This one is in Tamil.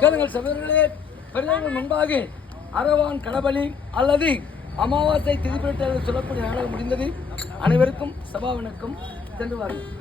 கேளுங்கள் சகோதரர்களே, பெரியவர்கள் முன்பாக அரவான் கடபலி அல்லது அமாவாசை திதிப்பிரட்டை சொல்லக்கூடிய நாடகம் முடிந்தது. அனைவருக்கும் சபாவனுக்கும் சென்று வாருங்கள்.